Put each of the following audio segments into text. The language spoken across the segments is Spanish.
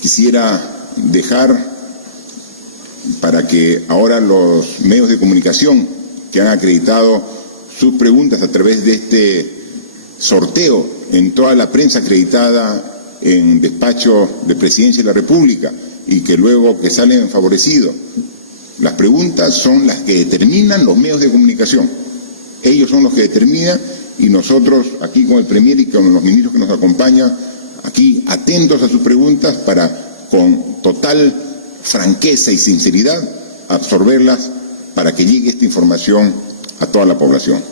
quisiera dejar para que ahora los medios de comunicación que han acreditado sus preguntas a través de este sorteo en toda la prensa acreditada en despacho de Presidencia de la República y que luego que salen favorecidos. Las preguntas son las que determinan los medios de comunicación. Ellos son los que determinan y nosotros aquí con el Premier y con los ministros que nos acompañan, aquí atentos a sus preguntas para con total franqueza y sinceridad absorberlas para que llegue esta información a toda la población.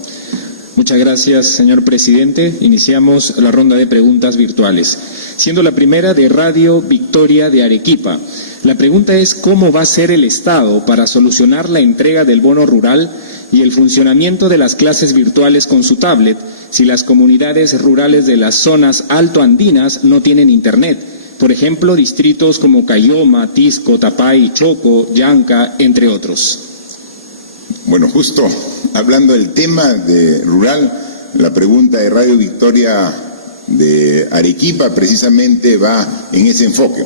Muchas gracias, señor presidente. Iniciamos la ronda de preguntas virtuales, siendo la primera de Radio Victoria de Arequipa. La pregunta es: ¿cómo va a ser el Estado para solucionar la entrega del bono rural y el funcionamiento de las clases virtuales con su tablet si las comunidades rurales de las zonas altoandinas no tienen internet? Por ejemplo, distritos como Cayoma, Tisco, Tapay, Choco, Llanca, entre otros. Bueno, justo hablando del tema de rural, la pregunta de Radio Victoria de Arequipa precisamente va en ese enfoque.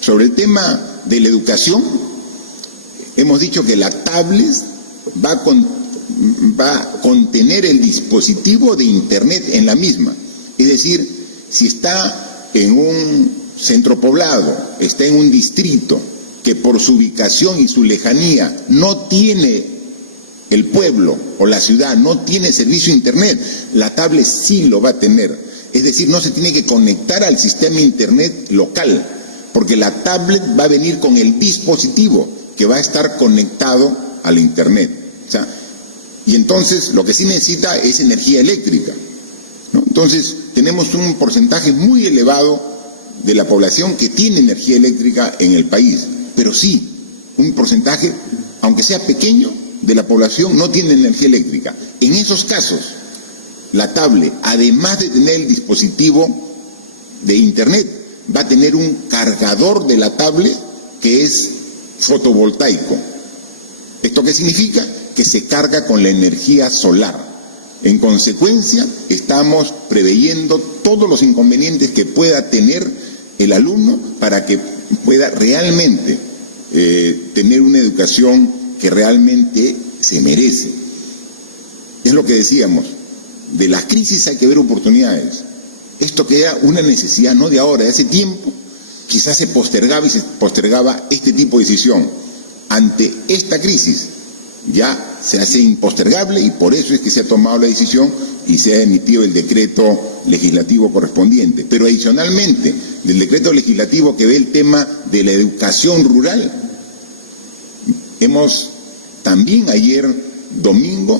Sobre el tema de la educación, hemos dicho que la tablet va a contener el dispositivo de Internet en la misma. Es decir, si está en un centro poblado, está en un distrito que por su ubicación y su lejanía no tiene el pueblo o la ciudad, no tiene servicio de Internet, la tablet sí lo va a tener. Es decir, no se tiene que conectar al sistema Internet local, porque la tablet va a venir con el dispositivo que va a estar conectado al Internet. O sea, y entonces lo que sí necesita es energía eléctrica, ¿no? Entonces tenemos un porcentaje muy elevado de la población que tiene energía eléctrica en el país, pero sí, un porcentaje, aunque sea pequeño, de la población no tiene energía eléctrica. En esos casos, la tablet, además de tener el dispositivo de Internet, va a tener un cargador de la tablet que es fotovoltaico. ¿Esto qué significa? Que se carga con la energía solar. En consecuencia, estamos preveyendo todos los inconvenientes que pueda tener el alumno para que pueda realmente tener una educación que realmente se merece. Es lo que decíamos, de las crisis hay que ver oportunidades. Esto que era una necesidad no de ahora, de hace tiempo, quizás se postergaba y se postergaba este tipo de decisión. Ante esta crisis ya se hace impostergable y por eso es que se ha tomado la decisión y se ha emitido el decreto legislativo correspondiente. Pero adicionalmente, del decreto legislativo que ve el tema de la educación rural, hemos también ayer domingo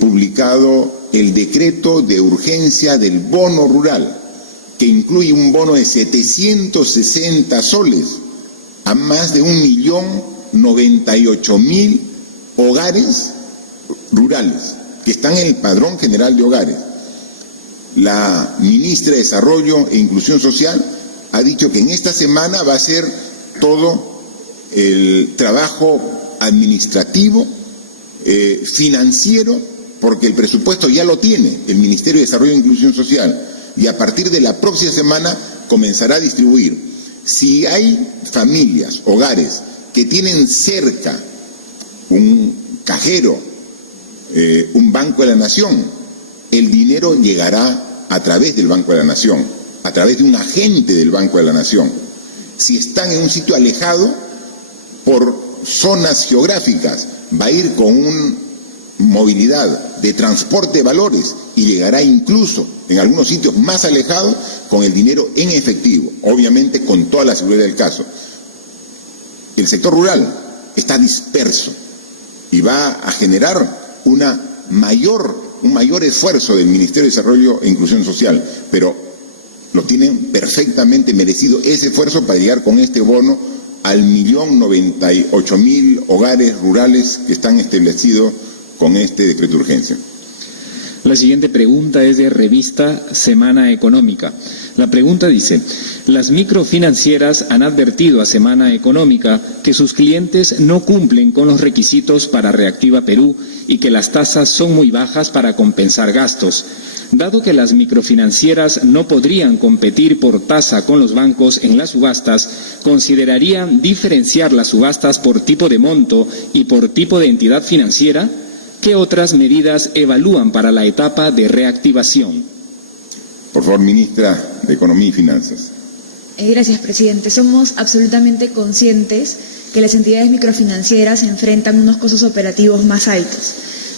publicado el decreto de urgencia del bono rural, que incluye un bono de 760 soles a más de 1.098.000 hogares rurales que están en el Padrón General de Hogares. La ministra de Desarrollo e Inclusión Social ha dicho que en esta semana va a hacer todo el trabajo administrativo, financiero, porque el presupuesto ya lo tiene el Ministerio de Desarrollo e Inclusión Social y a partir de la próxima semana comenzará a distribuir. Si hay familias, hogares que tienen cerca un cajero, un Banco de la Nación, el dinero llegará a través del Banco de la Nación, a través de un agente del Banco de la Nación. Si están en un sitio alejado, por zonas geográficas, va a ir con una movilidad de transporte de valores y llegará incluso en algunos sitios más alejados con el dinero en efectivo, obviamente con toda la seguridad del caso. El sector rural está disperso y va a generar un mayor esfuerzo del Ministerio de Desarrollo e Inclusión Social, pero lo tienen perfectamente merecido ese esfuerzo para llegar con este bono al 1.098.000 hogares rurales que están establecidos con este decreto de urgencia. La siguiente pregunta es de revista Semana Económica. La pregunta dice: las microfinancieras han advertido a Semana Económica que sus clientes no cumplen con los requisitos para Reactiva Perú y que las tasas son muy bajas para compensar gastos. Dado que las microfinancieras no podrían competir por tasa con los bancos en las subastas, ¿considerarían diferenciar las subastas por tipo de monto y por tipo de entidad financiera? ¿Qué otras medidas evalúan para la etapa de reactivación? Por favor, ministra de Economía y Finanzas. Gracias, presidente. Somos absolutamente conscientes que las entidades microfinancieras enfrentan unos costos operativos más altos.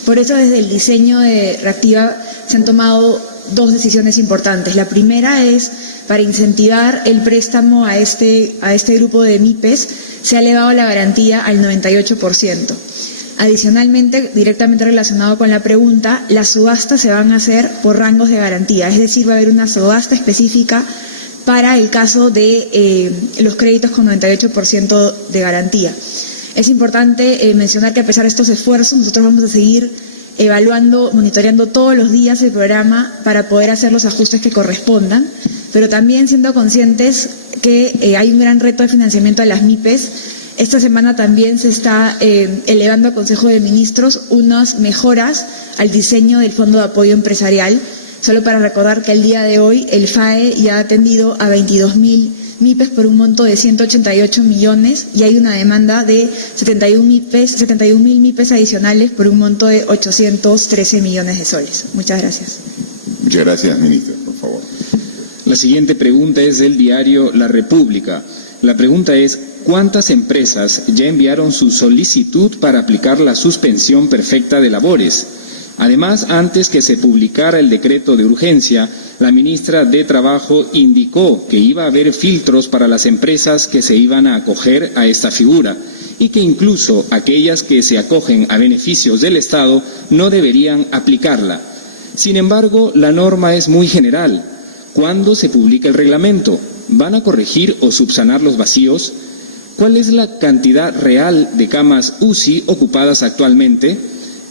Por eso, desde el diseño de Reactiva se han tomado dos decisiones importantes. La primera es, para incentivar el préstamo a este grupo de MIPES, se ha elevado la garantía al 98%. Adicionalmente, directamente relacionado con la pregunta, las subastas se van a hacer por rangos de garantía, es decir, va a haber una subasta específica para el caso de los créditos con 98% de garantía. Es importante mencionar que a pesar de estos esfuerzos, nosotros vamos a seguir evaluando, monitoreando todos los días el programa para poder hacer los ajustes que correspondan, pero también siendo conscientes que hay un gran reto de financiamiento a las MIPES. Esta semana también se está elevando a Consejo de Ministros unas mejoras al diseño del Fondo de Apoyo Empresarial. Solo para recordar que el día de hoy el FAE ya ha atendido a 22.000 MIPES por un monto de 188 millones y hay una demanda de 71.000 MIPES adicionales por un monto de 813 millones de soles. Muchas gracias. Muchas gracias, ministra. Por favor. La siguiente pregunta es del diario La República. La pregunta es: ¿cuántas empresas ya enviaron su solicitud para aplicar la suspensión perfecta de labores? Además, antes que se publicara el decreto de urgencia, la ministra de Trabajo indicó que iba a haber filtros para las empresas que se iban a acoger a esta figura y que incluso aquellas que se acogen a beneficios del Estado no deberían aplicarla. Sin embargo, la norma es muy general. ¿Cuándo se publica el reglamento? ¿Van a corregir o subsanar los vacíos? ¿Cuál es la cantidad real de camas UCI ocupadas actualmente?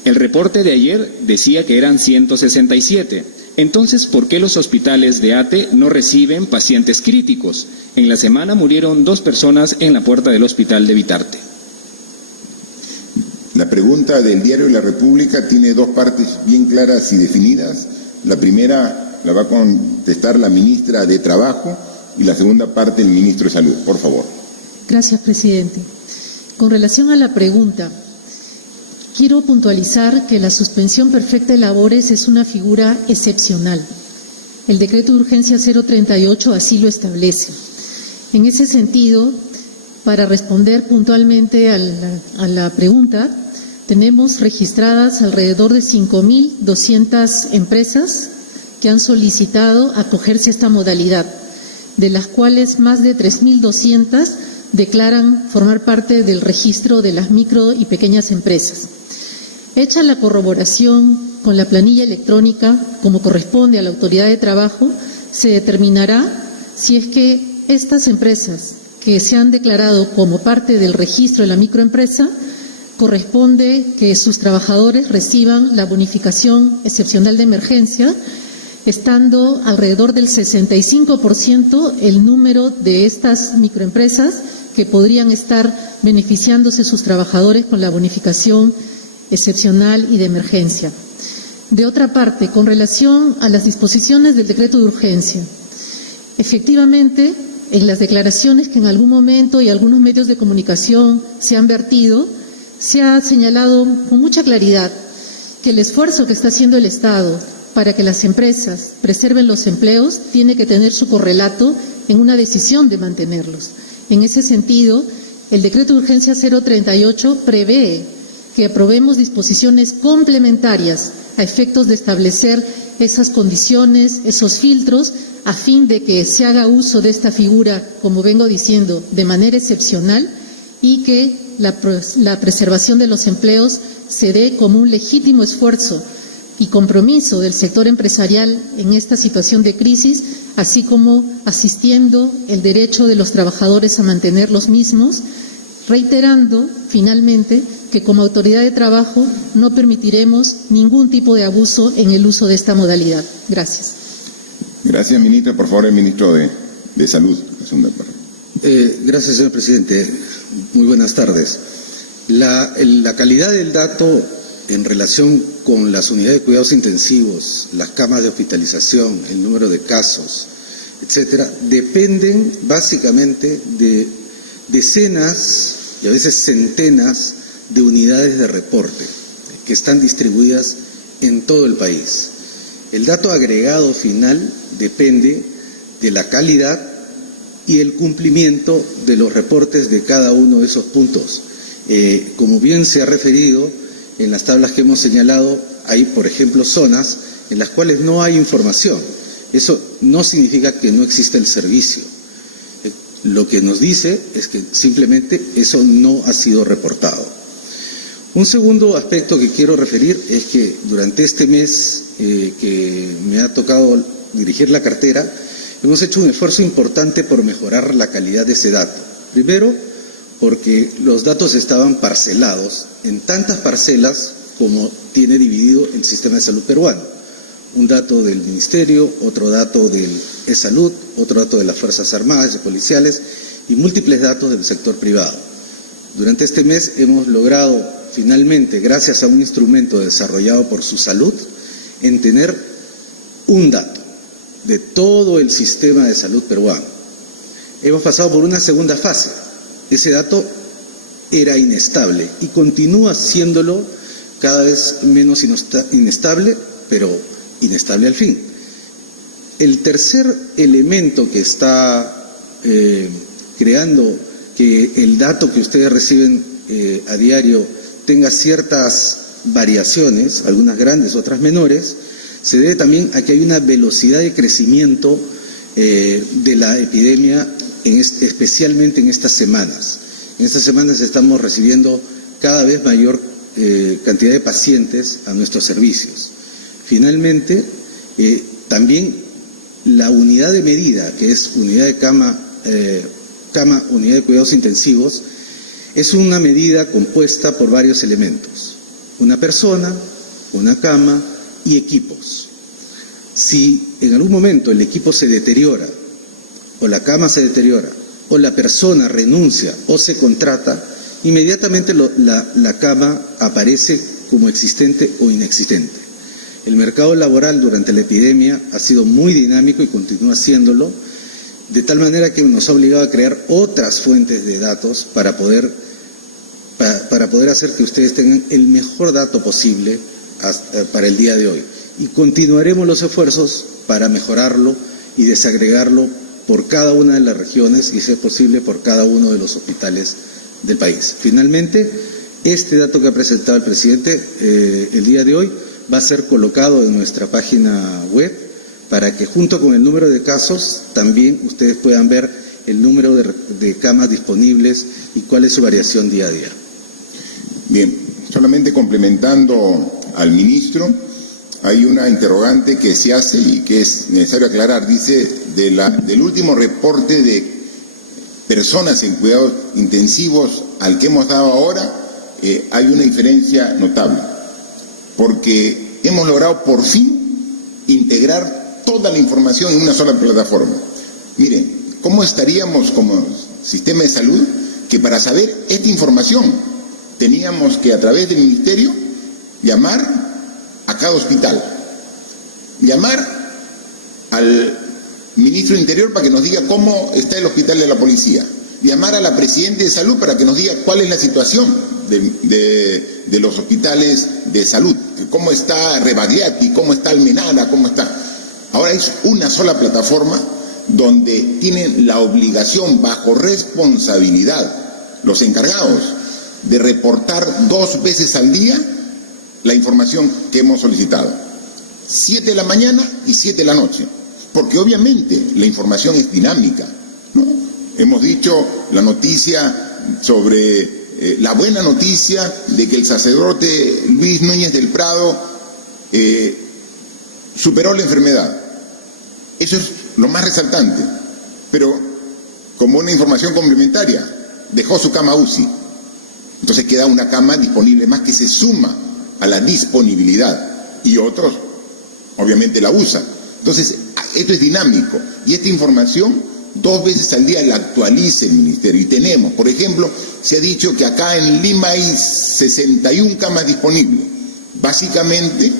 El reporte de ayer decía que eran 167. Entonces, ¿por qué los hospitales de ATE no reciben pacientes críticos? En la semana murieron 2 personas en la puerta del hospital de Vitarte. La pregunta del diario La República tiene dos partes bien claras y definidas. La primera la va a contestar la ministra de Trabajo y la segunda parte el ministro de Salud. Por favor. Gracias, presidente. Con relación a la pregunta, quiero puntualizar que la suspensión perfecta de labores es una figura excepcional. El decreto de urgencia 038 así lo establece. En ese sentido, para responder puntualmente a la pregunta, tenemos registradas alrededor de 5.200 empresas que han solicitado acogerse a esta modalidad, de las cuales más de 3.200 declaran formar parte del registro de las micro y pequeñas empresas. Hecha la corroboración con la planilla electrónica, como corresponde a la Autoridad de Trabajo, se determinará si es que estas empresas que se han declarado como parte del registro de la microempresa, corresponde que sus trabajadores reciban la bonificación excepcional de emergencia, estando alrededor del 65% el número de estas microempresas que podrían estar beneficiándose sus trabajadores con la bonificación excepcional y de emergencia. De otra parte, con relación a las disposiciones del decreto de urgencia, efectivamente, en las declaraciones que en algún momento y algunos medios de comunicación se han vertido, se ha señalado con mucha claridad que el esfuerzo que está haciendo el Estado para que las empresas preserven los empleos tiene que tener su correlato en una decisión de mantenerlos. En ese sentido, el decreto de urgencia 038 prevé que aprobemos disposiciones complementarias a efectos de establecer esas condiciones, esos filtros, a fin de que se haga uso de esta figura, como vengo diciendo, de manera excepcional y que la preservación de los empleos se dé como un legítimo esfuerzo y compromiso del sector empresarial en esta situación de crisis, así como asistiendo el derecho de los trabajadores a mantener los mismos, reiterando finalmente que como Autoridad de Trabajo no permitiremos ningún tipo de abuso en el uso de esta modalidad. Gracias. Gracias, ministra. Por favor, el ministro de Salud. La segunda parte. Gracias, señor presidente. Muy buenas tardes. La calidad del dato en relación con las unidades de cuidados intensivos, las camas de hospitalización, el número de casos, etcétera, dependen básicamente de decenas y a veces centenas de unidades de reporte que están distribuidas en todo el país. El dato agregado final depende de la calidad y el cumplimiento de los reportes de cada uno de esos puntos. Como bien se ha referido, en las tablas que hemos señalado hay, por ejemplo, zonas en las cuales no hay información. Eso no significa que no exista el servicio. Lo que nos dice es que simplemente eso no ha sido reportado. Un segundo aspecto que quiero referir es que durante este mes que me ha tocado dirigir la cartera, hemos hecho un esfuerzo importante por mejorar la calidad de ese dato. Primero, porque los datos estaban parcelados en tantas parcelas como tiene dividido el sistema de salud peruano. Un dato del Ministerio, otro dato del E-Salud, otro dato de las Fuerzas Armadas y policiales y múltiples datos del sector privado. Durante este mes hemos logrado finalmente, gracias a un instrumento desarrollado por Su Salud, en tener un dato de todo el sistema de salud peruano. Hemos pasado por una segunda fase. Ese dato era inestable y continúa siéndolo cada vez menos inestable, pero inestable al fin. El tercer elemento que está creando que el dato que ustedes reciben a diario tenga ciertas variaciones, algunas grandes, otras menores, se debe también a que hay una velocidad de crecimiento de la epidemia, especialmente en estas semanas. En estas semanas estamos recibiendo cada vez mayor cantidad de pacientes a nuestros servicios. Finalmente, también la unidad de medida, que es unidad de unidad de cuidados intensivos, es una medida compuesta por varios elementos: una persona, una cama y equipos. Si en algún momento el equipo se deteriora, o la cama se deteriora, o la persona renuncia o se contrata, inmediatamente la cama aparece como existente o inexistente. El mercado laboral durante la epidemia ha sido muy dinámico y continúa siéndolo, de tal manera que nos ha obligado a crear otras fuentes de datos para poder hacer que ustedes tengan el mejor dato posible para el día de hoy. Y continuaremos los esfuerzos para mejorarlo y desagregarlo por cada una de las regiones y, si es posible, por cada uno de los hospitales del país. Finalmente, este dato que ha presentado el presidente el día de hoy va a ser colocado en nuestra página web para que, junto con el número de casos, también ustedes puedan ver el número de camas disponibles y cuál es su variación día a día. Bien, solamente complementando al ministro, hay una interrogante que se hace y que es necesario aclarar. Dice, del último reporte de personas en cuidados intensivos al que hemos dado ahora, hay una diferencia notable, porque hemos logrado por fin integrar toda la información en una sola plataforma. Miren, ¿cómo estaríamos como sistema de salud que para saber esta información teníamos que, a través del Ministerio, llamar a cada hospital, llamar al ministro de Interior para que nos diga cómo está el hospital de la policía, llamar a la Presidenta de Salud para que nos diga cuál es la situación de los hospitales de salud, cómo está Rebadiati, cómo está Almenara, cómo está. Ahora es una sola plataforma donde tienen la obligación, bajo responsabilidad, los encargados de reportar 2 veces al día la información que hemos solicitado, 7 de la mañana y 7 de la noche, porque obviamente la información es dinámica, ¿no? Hemos dicho la noticia sobre la buena noticia de que el sacerdote Luis Núñez del Prado superó la enfermedad. Eso es lo más resaltante, pero como una información complementaria, dejó su cama UCI. Entonces queda una cama disponible más que se suma a la disponibilidad, y otros obviamente la usan. Entonces Esto es dinámico y esta información 2 veces al día la actualiza el Ministerio. Y tenemos, por ejemplo, se ha dicho que acá en Lima hay 61 camas disponibles. Básicamente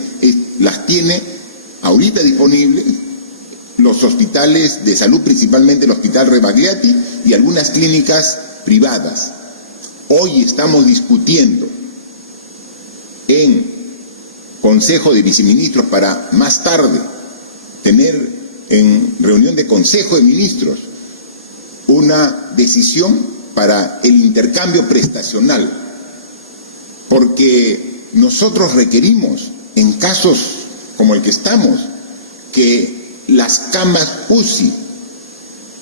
las tiene ahorita disponibles los hospitales de salud, principalmente el Hospital Rebagliati y algunas clínicas privadas. Hoy estamos discutiendo en Consejo de Viceministros para más tarde tener en reunión de Consejo de Ministros una decisión para el intercambio prestacional, porque nosotros requerimos, en casos como el que estamos, que las camas UCI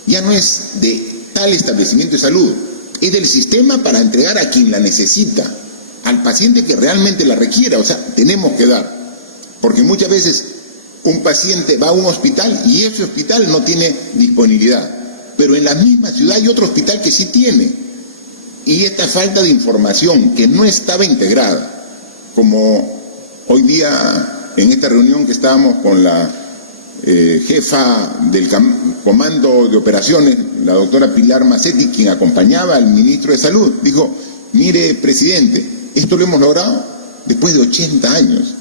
ya no es de tal establecimiento de salud, es del sistema para entregar a quien la necesita, al paciente que realmente la requiera. O sea, tenemos que dar, porque muchas veces un paciente va a un hospital y ese hospital no tiene disponibilidad, pero en la misma ciudad hay otro hospital que sí tiene, y esta falta de información que no estaba integrada, como hoy día en esta reunión que estábamos con la jefa del Comando de Operaciones, la doctora Pilar Macetti, quien acompañaba al ministro de Salud, dijo: mire, presidente, esto lo hemos logrado después de 80 años,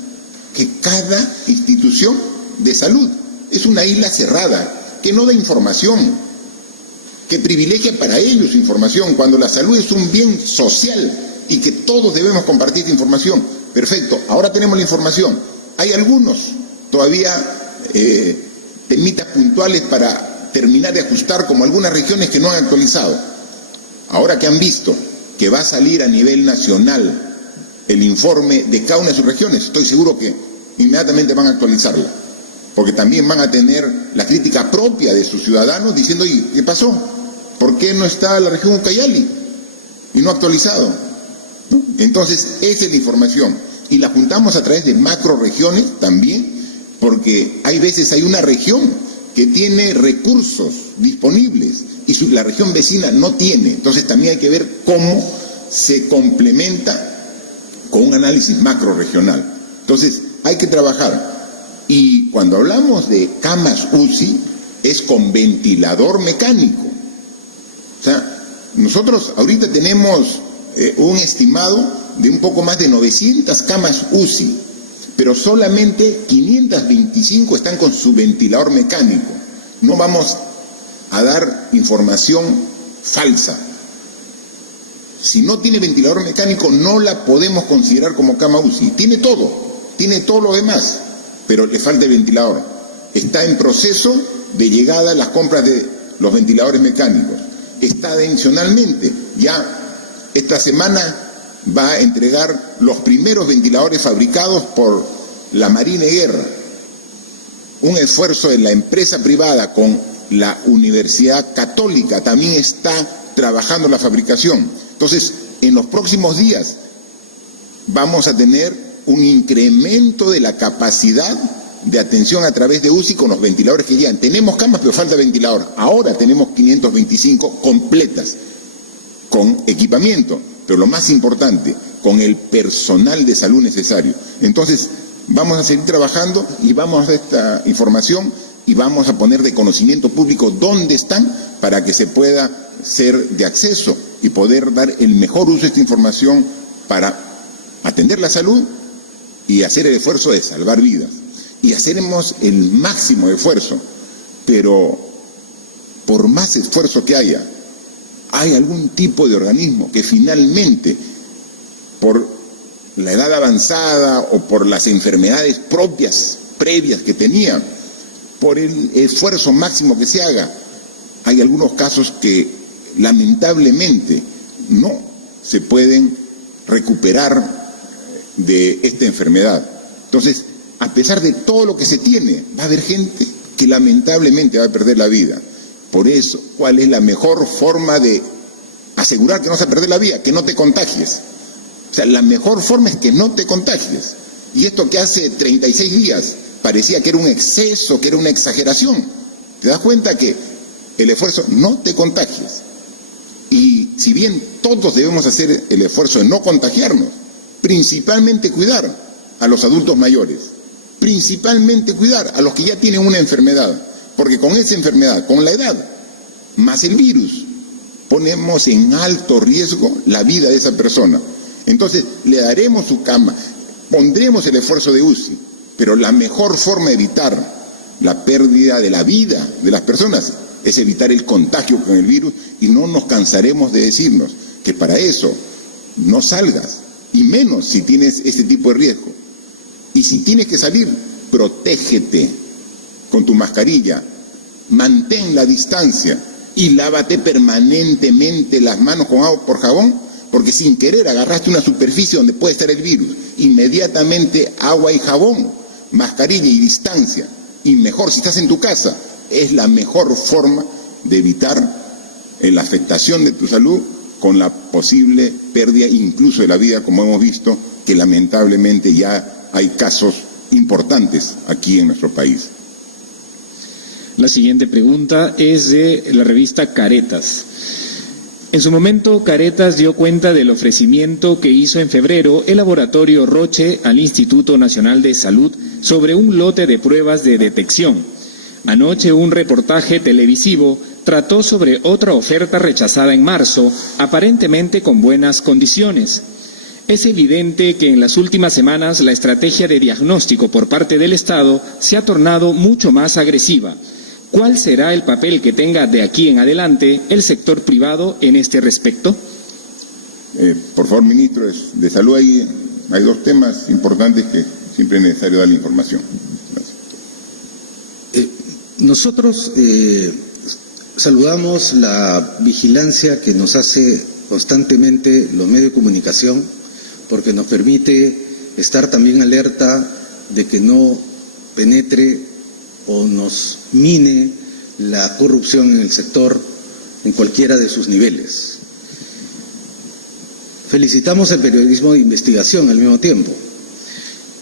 que cada institución de salud es una isla cerrada, que no da información, que privilegia para ellos información, cuando la salud es un bien social y que todos debemos compartir esta información. Perfecto, ahora tenemos la información. Hay algunos todavía temitas puntuales para terminar de ajustar, como algunas regiones que no han actualizado. Ahora que han visto que va a salir a nivel nacional el informe de cada una de sus regiones, estoy seguro que inmediatamente van a actualizarla, porque también van a tener la crítica propia de sus ciudadanos diciendo: oye, ¿qué pasó? ¿Por qué no está la región Ucayali y no ha actualizado? ¿No? Entonces, esa es la información, y la juntamos a través de macroregiones también, porque hay veces hay una región que tiene recursos disponibles y la región vecina no tiene. Entonces también hay que ver cómo se complementa con un análisis macrorregional. Entonces hay que trabajar, y cuando hablamos de camas UCI es con ventilador mecánico. O sea, nosotros ahorita tenemos un estimado de un poco más de 900 camas UCI, pero solamente 525 están con su ventilador mecánico. No vamos a dar información falsa. Si no tiene ventilador mecánico, no la podemos considerar como cama UCI. Tiene todo lo demás, pero le falta el ventilador. Está en proceso de llegada las compras de los ventiladores mecánicos. Está adicionalmente, ya esta semana va a entregar los primeros ventiladores fabricados por la Marina de Guerra. Un esfuerzo de la empresa privada con la Universidad Católica también está trabajando la fabricación. Entonces, en los próximos días vamos a tener un incremento de la capacidad de atención a través de UCI con los ventiladores que llegan. Tenemos camas, pero falta ventilador. Ahora tenemos 525 completas, con equipamiento, pero lo más importante, con el personal de salud necesario. Entonces, vamos a seguir trabajando y vamos a dar esta información y vamos a poner de conocimiento público dónde están, para que se pueda ser de acceso y poder dar el mejor uso de esta información para atender la salud y hacer el esfuerzo de salvar vidas. Y haceremos el máximo esfuerzo, pero por más esfuerzo que haya, hay algún tipo de organismo que finalmente, por la edad avanzada o por las enfermedades previas que tenía, por el esfuerzo máximo que se haga, hay algunos casos que lamentablemente no se pueden recuperar de esta enfermedad. Entonces, a pesar de todo lo que se tiene, va a haber gente que lamentablemente va a perder la vida. Por eso, ¿cuál es la mejor forma de asegurar que no se va a perder la vida? Que no te contagies. O sea, la mejor forma es que no te contagies. Y esto que hace 36 días parecía que era un exceso, que era una exageración, te das cuenta que el esfuerzo, no te contagies. Y si bien todos debemos hacer el esfuerzo de no contagiarnos, principalmente cuidar a los adultos mayores, principalmente cuidar a los que ya tienen una enfermedad, porque con esa enfermedad, con la edad, más el virus, ponemos en alto riesgo la vida de esa persona. Entonces, le daremos su cama, pondremos el esfuerzo de UCI, pero la mejor forma de evitar la pérdida de la vida de las personas es evitar el contagio con el virus, y no nos cansaremos de decirnos que para eso no salgas, y menos si tienes este tipo de riesgo. Y si tienes que salir, protégete con tu mascarilla, mantén la distancia y lávate permanentemente las manos con agua por jabón, porque sin querer agarraste una superficie donde puede estar el virus. Inmediatamente agua y jabón, mascarilla y distancia. Y mejor, si estás en tu casa, es la mejor forma de evitar la afectación de tu salud con la posible pérdida incluso de la vida, como hemos visto que lamentablemente ya hay casos importantes aquí en nuestro país. La siguiente pregunta es de la revista Caretas. En su momento, Caretas dio cuenta del ofrecimiento que hizo en febrero el laboratorio Roche al Instituto Nacional de Salud sobre un lote de pruebas de detección. Anoche un reportaje televisivo trató sobre otra oferta rechazada en marzo, aparentemente con buenas condiciones. Es evidente que en las últimas semanas la estrategia de diagnóstico por parte del Estado se ha tornado mucho más agresiva. ¿Cuál será el papel que tenga de aquí en adelante el sector privado en este respecto? Por favor, ministro de Salud, hay dos temas importantes que siempre es necesario dar la información. Gracias. Nosotros saludamos la vigilancia que nos hace constantemente los medios de comunicación, porque nos permite estar también alerta de que no penetre o nos mine la corrupción en el sector en cualquiera de sus niveles. Felicitamos el periodismo de investigación al mismo tiempo,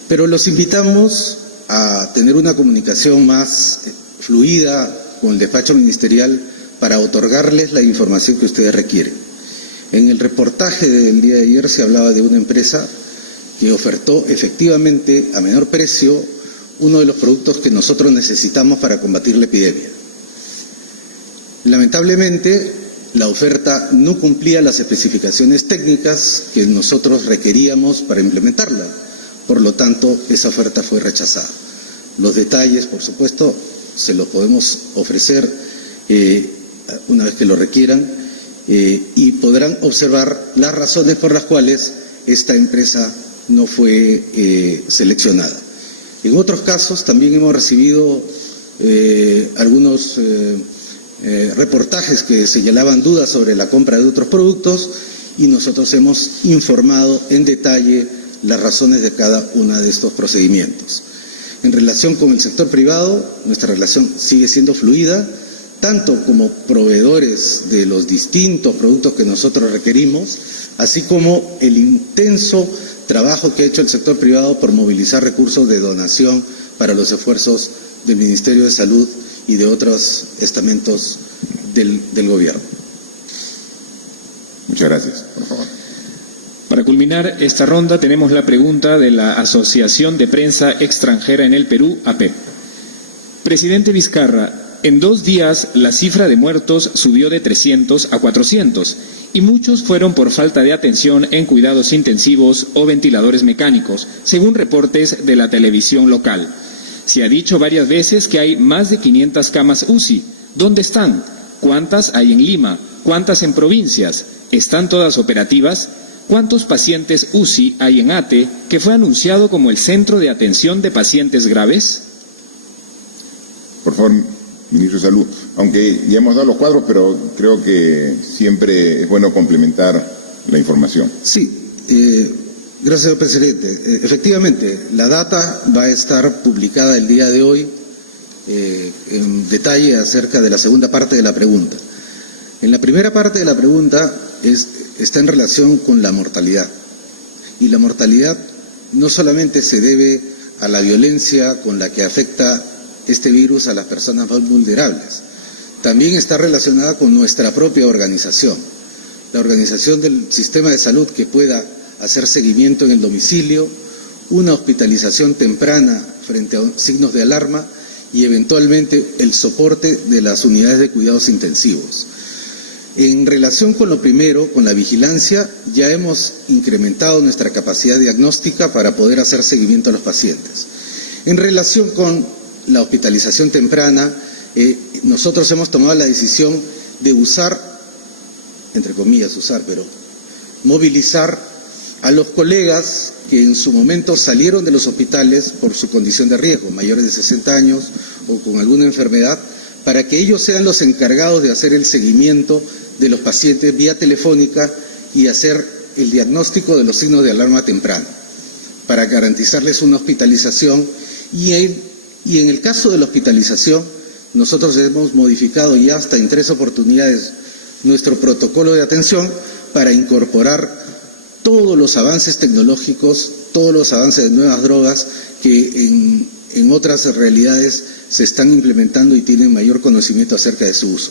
pero los invitamos a tener una comunicación más fluida con el despacho ministerial para otorgarles la información que ustedes requieren. En el reportaje del día de ayer se hablaba de una empresa que ofertó efectivamente a menor precio uno de los productos que nosotros necesitamos para combatir la epidemia. Lamentablemente, la oferta no cumplía las especificaciones técnicas que nosotros requeríamos para implementarla. Por lo tanto, esa oferta fue rechazada. Los detalles, por supuesto, se los podemos ofrecer una vez que lo requieran, y podrán observar las razones por las cuales esta empresa no fue seleccionada. En otros casos también hemos recibido algunos reportajes que señalaban dudas sobre la compra de otros productos, y nosotros hemos informado en detalle las razones de cada uno de estos procedimientos. En relación con el sector privado, nuestra relación sigue siendo fluida, tanto como proveedores de los distintos productos que nosotros requerimos, así como el intenso trabajo que ha hecho el sector privado por movilizar recursos de donación para los esfuerzos del Ministerio de Salud y de otros estamentos del gobierno. Muchas gracias. Por favor. Para culminar esta ronda tenemos la pregunta de la Asociación de Prensa Extranjera en el Perú, APEP. Presidente Vizcarra, en 2 días la cifra de muertos subió de 300 a 400 y muchos fueron por falta de atención en cuidados intensivos o ventiladores mecánicos, según reportes de la televisión local. Se ha dicho varias veces que hay más de 500 camas UCI. ¿Dónde están? ¿Cuántas hay en Lima? ¿Cuántas en provincias? ¿Están todas operativas? ¿Cuántos pacientes UCI hay en ATE, que fue anunciado como el centro de atención de pacientes graves? Por favor, ministro de Salud, aunque ya hemos dado los cuadros, pero creo que siempre es bueno complementar la información. Sí, gracias, señor presidente. Efectivamente, la data va a estar publicada el día de hoy en detalle acerca de la segunda parte de la pregunta. En la primera parte de la pregunta está en relación con la mortalidad. Y la mortalidad no solamente se debe a la violencia con la que afecta este virus a las personas más vulnerables, también está relacionada con nuestra propia organización. La organización del sistema de salud que pueda hacer seguimiento en el domicilio, una hospitalización temprana frente a signos de alarma y eventualmente el soporte de las unidades de cuidados intensivos. En relación con lo primero, con la vigilancia, ya hemos incrementado nuestra capacidad diagnóstica para poder hacer seguimiento a los pacientes. En relación con la hospitalización temprana, nosotros hemos tomado la decisión de usar, entre comillas pero movilizar a los colegas que en su momento salieron de los hospitales por su condición de riesgo, mayores de 60 años o con alguna enfermedad, para que ellos sean los encargados de hacer el seguimiento de los pacientes vía telefónica y hacer el diagnóstico de los signos de alarma temprana, para garantizarles una hospitalización. Y en el caso de la hospitalización, nosotros hemos modificado ya hasta en 3 oportunidades nuestro protocolo de atención para incorporar todos los avances tecnológicos, todos los avances de nuevas drogas que en otras realidades se están implementando y tienen mayor conocimiento acerca de su uso.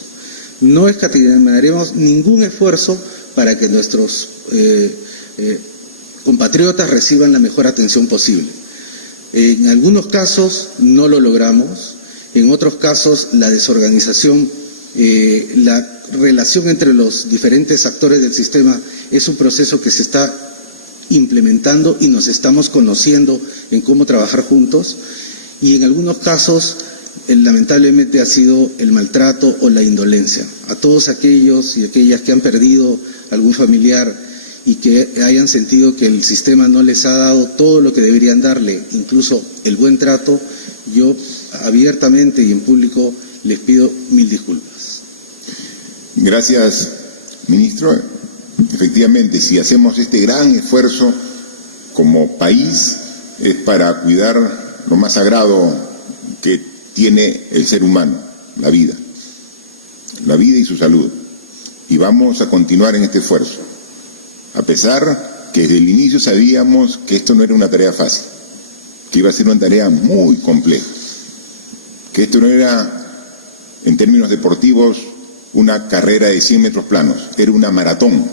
No escatimaremos ningún esfuerzo para que nuestros compatriotas reciban la mejor atención posible. En algunos casos no lo logramos, en otros casos la desorganización, la relación entre los diferentes actores del sistema es un proceso que se está implementando y nos estamos conociendo en cómo trabajar juntos, y en algunos casos lamentablemente ha sido el maltrato o la indolencia. A todos aquellos y aquellas que han perdido algún familiar y que hayan sentido que el sistema no les ha dado todo lo que deberían darle, incluso el buen trato, yo abiertamente y en público les pido 1000 disculpas. Gracias, ministro. Efectivamente, si hacemos este gran esfuerzo como país, es para cuidar lo más sagrado que tiene el ser humano, la vida y su salud. Y vamos a continuar en este esfuerzo, a pesar que desde el inicio sabíamos que esto no era una tarea fácil, que iba a ser una tarea muy compleja, que esto no era, en términos deportivos, una carrera de 100 metros planos, era una maratón,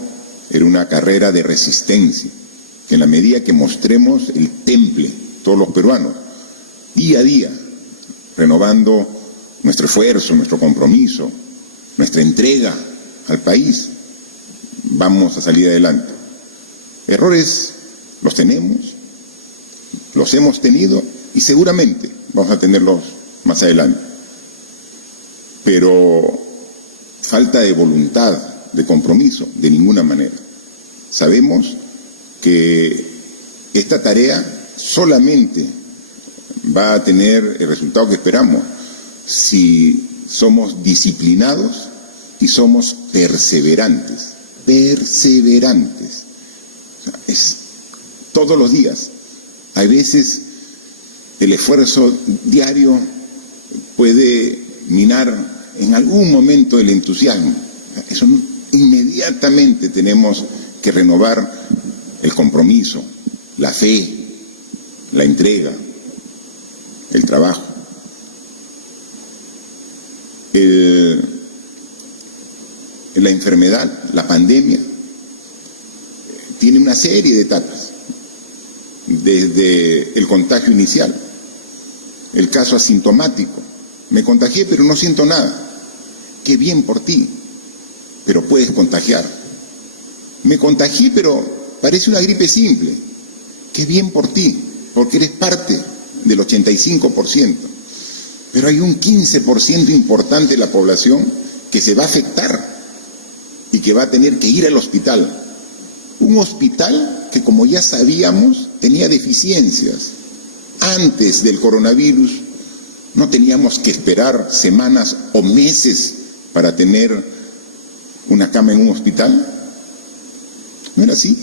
era una carrera de resistencia, que en la medida que mostremos el temple, todos los peruanos, día a día, renovando nuestro esfuerzo, nuestro compromiso, nuestra entrega al país, vamos a salir adelante. Errores los tenemos, los hemos tenido y seguramente vamos a tenerlos más adelante. Pero falta de voluntad, de compromiso, de ninguna manera. Sabemos que esta tarea solamente va a tener el resultado que esperamos si somos disciplinados y somos perseverantes. O sea, es todos los días. Hay veces el esfuerzo diario puede minar en algún momento el entusiasmo. Eso inmediatamente tenemos que renovar el compromiso, la fe, la entrega, el trabajo. La enfermedad, la pandemia, tiene una serie de etapas, desde el contagio inicial, el caso asintomático. Me contagié pero no siento nada. Qué bien por ti, pero puedes contagiar. Me contagié pero parece una gripe simple. Qué bien por ti, porque eres parte del 85%. Pero hay un 15% importante de la población que se va a afectar y que va a tener que ir al hospital. Un hospital que, como ya sabíamos, tenía deficiencias. Antes del coronavirus no teníamos que esperar semanas o meses para tener una cama en un hospital. No era así.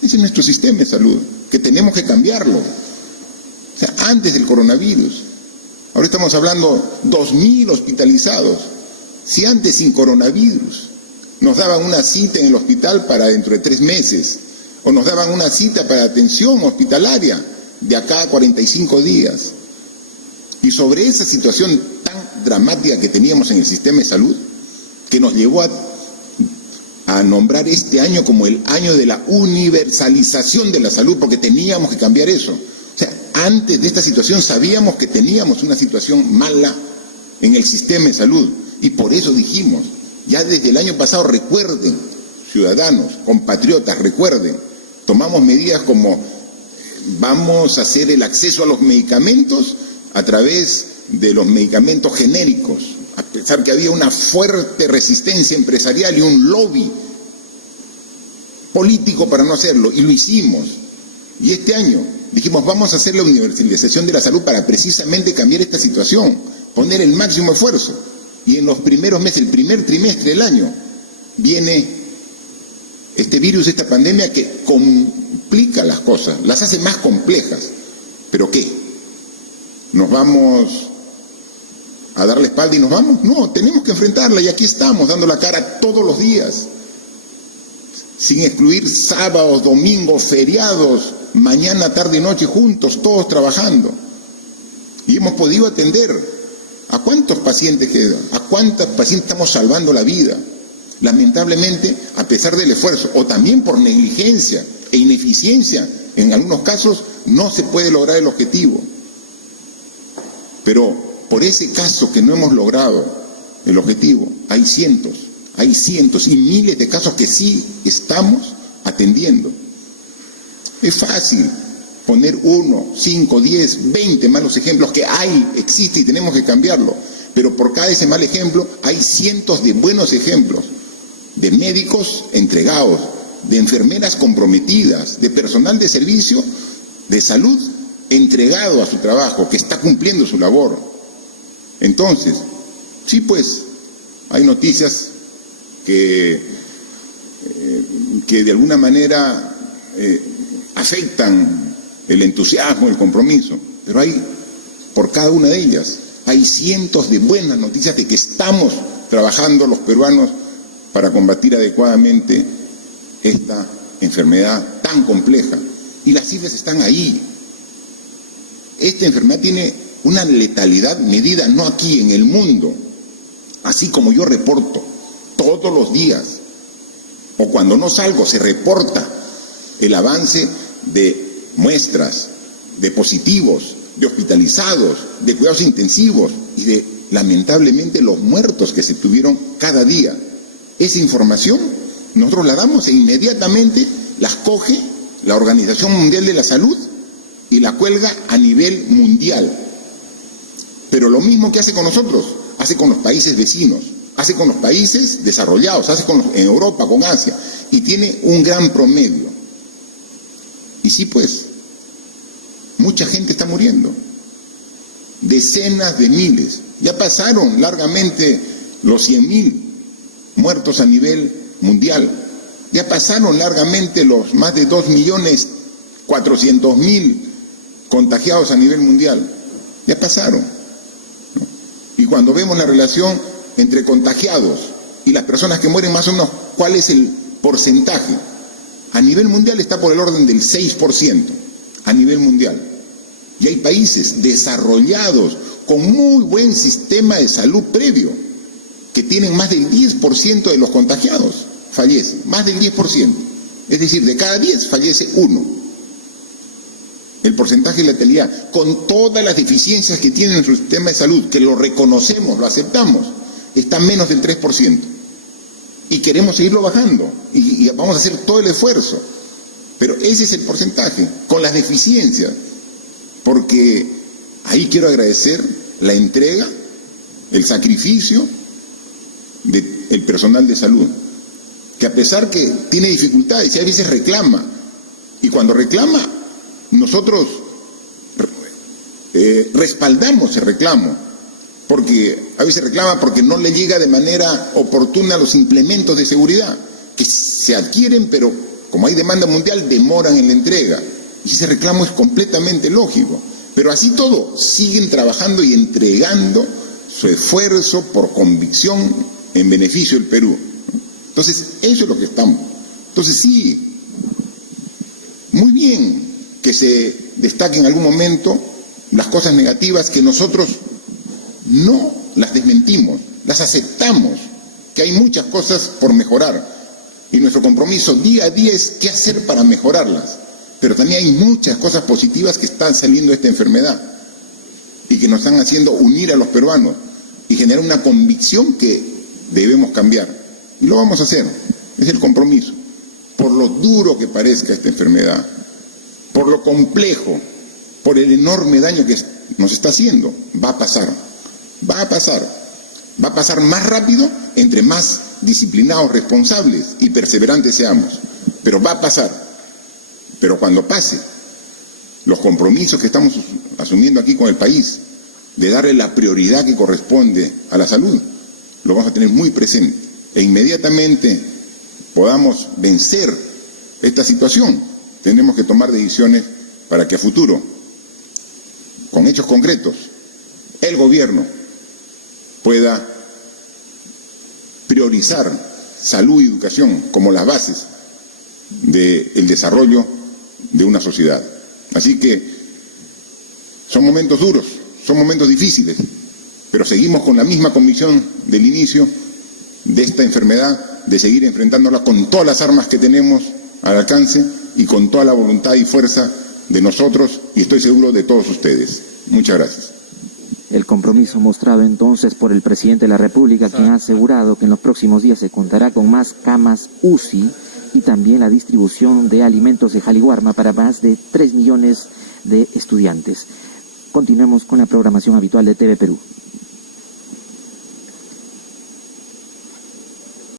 Ese es nuestro sistema de salud, que tenemos que cambiarlo. O sea, antes del coronavirus. Ahora estamos hablando 2.000 hospitalizados. Si antes, sin coronavirus, nos daban una cita en el hospital para dentro de 3 meses, o nos daban una cita para atención hospitalaria de acá a 45 días. Y sobre esa situación tan dramática que teníamos en el sistema de salud, que nos llevó a nombrar este año como el año de la universalización de la salud, porque teníamos que cambiar eso. O sea, antes de esta situación sabíamos que teníamos una situación mala en el sistema de salud y por eso dijimos, ya desde el año pasado, recuerden, ciudadanos, compatriotas, recuerden, tomamos medidas como vamos a hacer el acceso a los medicamentos a través de los medicamentos genéricos, a pesar que había una fuerte resistencia empresarial y un lobby político para no hacerlo, y lo hicimos. Y este año dijimos, vamos a hacer la universalización de la salud para precisamente cambiar esta situación, poner el máximo esfuerzo. Y en los primeros meses, el primer trimestre del año, viene este virus, esta pandemia que complica las cosas, las hace más complejas. ¿Pero qué? ¿Nos vamos a dar la espalda y nos vamos? No, tenemos que enfrentarla y aquí estamos, dando la cara todos los días, sin excluir sábados, domingos, feriados, mañana, tarde y noche juntos, todos trabajando. Y hemos podido atender a cuántos pacientes quedan, a cuántos pacientes estamos salvando la vida. Lamentablemente, a pesar del esfuerzo, o también por negligencia e ineficiencia, en algunos casos no se puede lograr el objetivo. Pero por ese caso que no hemos logrado el objetivo, hay cientos y miles de casos que sí estamos atendiendo. Es fácil poner 1, 5, 10, 20 malos ejemplos que existe y tenemos que cambiarlo. Pero por cada ese mal ejemplo hay cientos de buenos ejemplos, de médicos entregados, de enfermeras comprometidas, de personal de servicio de salud entregado a su trabajo, que está cumpliendo su labor. Entonces, sí, pues, hay noticias que de alguna manera afectan el entusiasmo, el compromiso, pero por cada una de ellas, hay cientos de buenas noticias de que estamos trabajando los peruanos para combatir adecuadamente esta enfermedad tan compleja. Y las cifras están ahí. Esta enfermedad tiene una letalidad medida no aquí, en el mundo, así como yo reporto todos los días, o cuando no salgo se reporta el avance de muestras, de positivos, de hospitalizados, de cuidados intensivos y de, lamentablemente, los muertos que se tuvieron cada día. Esa información nosotros la damos e inmediatamente las coge la Organización Mundial de la Salud y la cuelga a nivel mundial. Pero lo mismo que hace con nosotros, hace con los países vecinos, hace con los países desarrollados, hace en Europa, con Asia, y tiene un gran promedio. Y sí, pues, mucha gente está muriendo, decenas de miles. Ya pasaron largamente los 100.000 muertos a nivel mundial, ya pasaron largamente los más de 2.400.000 contagiados a nivel mundial, ya pasaron, ¿no? Y cuando vemos la relación entre contagiados y las personas que mueren, más o menos, ¿cuál es el porcentaje? A nivel mundial está por el orden del 6%, a nivel mundial. Y hay países desarrollados con muy buen sistema de salud previo, que tienen más del 10% de los contagiados fallece, más del 10%. Es decir, de cada 10 fallece uno. El porcentaje de letalidad, con todas las deficiencias que tiene nuestro sistema de salud, que lo reconocemos, lo aceptamos, está menos del 3%. Y queremos seguirlo bajando, y vamos a hacer todo el esfuerzo. Pero ese es el porcentaje, con las deficiencias. Porque ahí quiero agradecer la entrega, el sacrificio del personal de salud, que a pesar que tiene dificultades y a veces reclama, y cuando reclama, nosotros respaldamos el reclamo, porque a veces reclama porque no le llega de manera oportuna los implementos de seguridad, que se adquieren, pero como hay demanda mundial, demoran en la entrega. Y ese reclamo es completamente lógico. Pero así todo, siguen trabajando y entregando su esfuerzo por convicción en beneficio del Perú. Entonces, eso es lo que estamos. Entonces, sí, muy bien que se destaquen en algún momento las cosas negativas, que nosotros no las desmentimos, las aceptamos, que hay muchas cosas por mejorar. Y nuestro compromiso día a día es qué hacer para mejorarlas. pero también hay muchas cosas positivas que están saliendo de esta enfermedad y que nos están haciendo unir a los peruanos y generar una convicción que debemos cambiar. Y lo vamos a hacer, es el compromiso. Por lo duro que parezca esta enfermedad, por lo complejo, por el enorme daño que nos está haciendo, va a pasar, va a pasar. Va a pasar más rápido entre más disciplinados, responsables y perseverantes seamos. Pero va a pasar. Pero cuando pase, los compromisos que estamos asumiendo aquí con el país, de darle la prioridad que corresponde a la salud, lo vamos a tener muy presente. E inmediatamente podamos vencer esta situación, tenemos que tomar decisiones para que a futuro, con hechos concretos, el gobierno pueda priorizar salud y educación como las bases del desarrollo de una sociedad. Así que son momentos duros, son momentos difíciles, pero seguimos con la misma convicción del inicio de esta enfermedad, de seguir enfrentándola con todas las armas que tenemos al alcance y con toda la voluntad y fuerza de nosotros y estoy seguro de todos ustedes. Muchas gracias. El compromiso mostrado entonces por el presidente de la República, quien ha asegurado que en los próximos días se contará con más camas UCI y también la distribución de alimentos de Jaliwarma para más de 3 millones de estudiantes. Continuemos con la programación habitual de TV Perú.